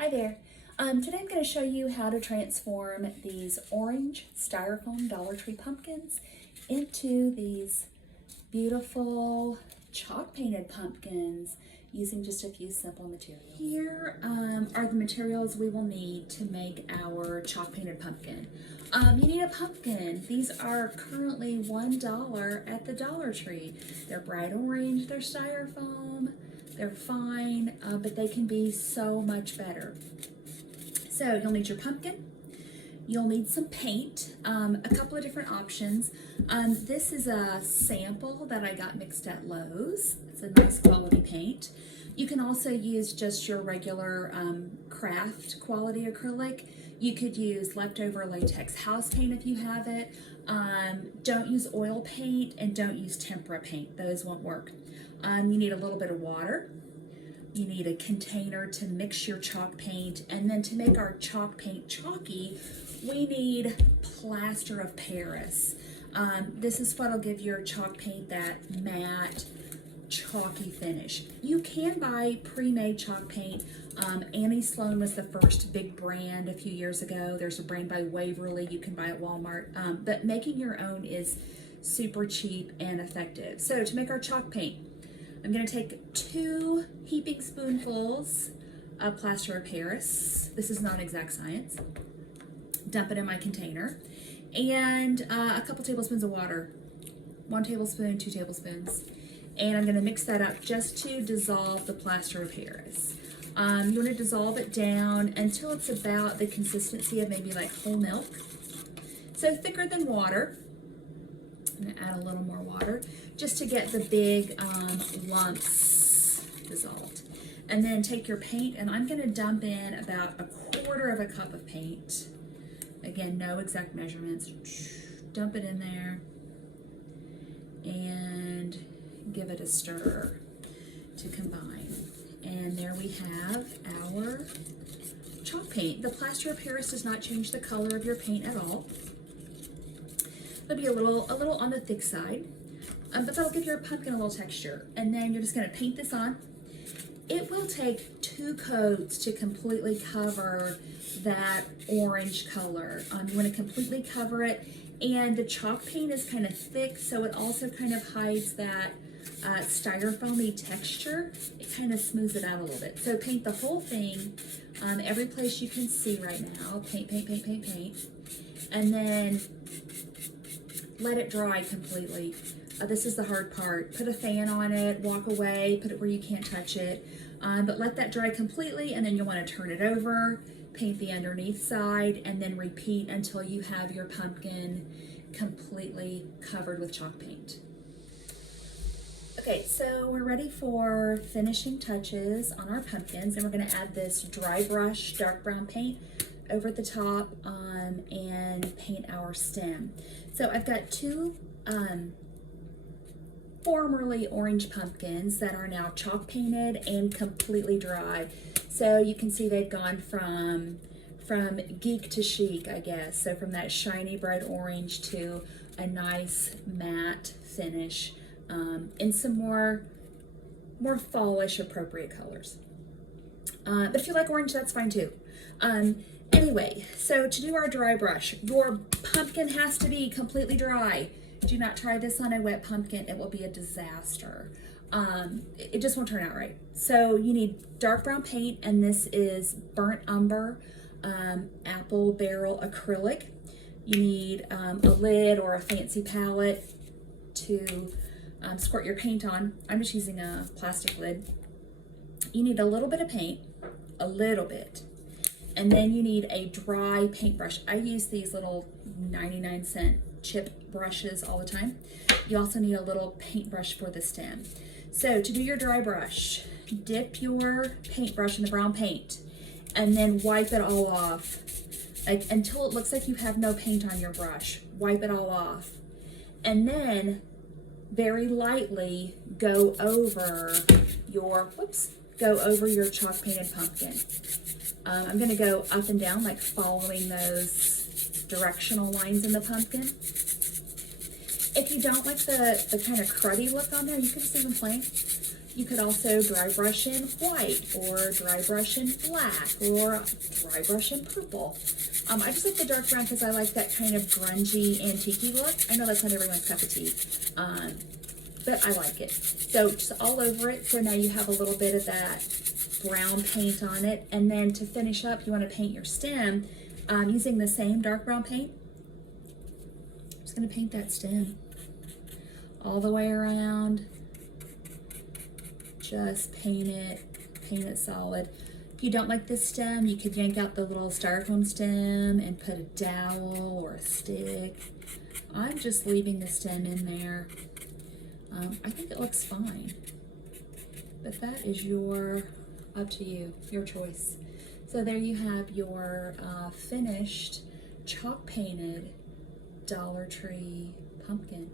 Hi there. Today I'm going to show you how to transform these orange styrofoam Dollar Tree pumpkins into these beautiful chalk painted pumpkins using just a few simple materials. Here are the materials we will need to make our chalk painted pumpkin. You need a pumpkin. These are currently $1 at the Dollar Tree. They're bright orange, they're styrofoam, they're fine, but they can be so much better. So you'll need your pumpkin. You'll need some paint, a couple of different options. This is a sample that I got mixed at Lowe's. It's a nice quality paint. You can also use just your regular craft quality acrylic. You could use leftover latex house paint if you have it. Don't use oil paint and don't use tempera paint. Those won't work. You need a little bit of water. You need a container to mix your chalk paint, and then to make our chalk paint chalky, we need plaster of Paris. This is what'll give your chalk paint that matte, chalky finish. You can buy pre-made chalk paint. Annie Sloan was the first big brand a few years ago. There's a brand by Waverly you can buy at Walmart, but making your own is super cheap and effective. So to make our chalk paint, I'm going to take 2 heaping spoonfuls of plaster of Paris. This is not exact science. Dump it in my container. And a couple tablespoons of water. 1 tablespoon, 2 tablespoons. And I'm going to mix that up just to dissolve the plaster of Paris. You want to dissolve it down until it's about the consistency of maybe like whole milk. So thicker than water. I'm going to add a little more water just to get the big lumps dissolved. And then take your paint, and I'm going to dump in about 1/4 cup of paint. Again, no exact measurements. Dump it in there and give it a stir to combine. And there we have our chalk paint. The plaster of Paris does not change the color of your paint at all. It'll be a little on the thick side, but that'll give your pumpkin a little texture. And then you're just going to paint this on. It will take 2 coats to completely cover that orange color. You want to completely cover it, and the chalk paint is kind of thick, so it also kind of hides that styrofoamy texture. It kind of smooths it out a little bit. So paint the whole thing, every place you can see right now. Paint, paint, paint, paint, paint. And then let it dry completely. This is the hard part. Put a fan on it, walk away, put it where you can't touch it. But let that dry completely, and then you'll want to turn it over, paint the underneath side, and then repeat until you have your pumpkin completely covered with chalk paint. Okay, so we're ready for finishing touches on our pumpkins, and we're going to add this dry brush dark brown paint over at the top and paint our stem. So I've got 2 formerly orange pumpkins that are now chalk painted and completely dry. So you can see they've gone from geek to chic, I guess. So from that shiny bright orange to a nice matte finish in some more fallish appropriate colors. But if you like orange, that's fine too. Anyway, so to do our dry brush, your pumpkin has to be completely dry. Do not try this on a wet pumpkin. It will be a disaster. It just won't turn out right. So you need dark brown paint, and this is burnt umber apple barrel acrylic. You need a lid or a fancy palette to squirt your paint on. I'm just using a plastic lid. You need a little bit of paint, a little bit. And then you need a dry paintbrush. I use these little 99-cent chip brushes all the time. You also need a little paintbrush for the stem. So to do your dry brush, dip your paintbrush in the brown paint and then wipe it all off until it looks like you have no paint on your brush. Wipe it all off. And then very lightly go over your chalk painted pumpkin. I'm going to go up and down, like following those directional lines in the pumpkin. If you don't like the kind of cruddy look on there, you can just leave them plain. You could also dry brush in white or dry brush in black or dry brush in purple. I just like the dark brown because I like that kind of grungy, antique-y look. I know that's not everyone's cup of tea, but I like it. So just all over it. So now you have a little bit of that brown paint on it. And then to finish up, you want to paint your stem using the same dark brown paint. I'm just going to paint that stem all the way around. Just paint it solid. If you don't like this stem, you could yank out the little styrofoam stem and put a dowel or a stick. I'm just leaving the stem in there. I think it looks fine, but that is up to you, your choice. So there you have your finished chalk painted Dollar Tree pumpkin.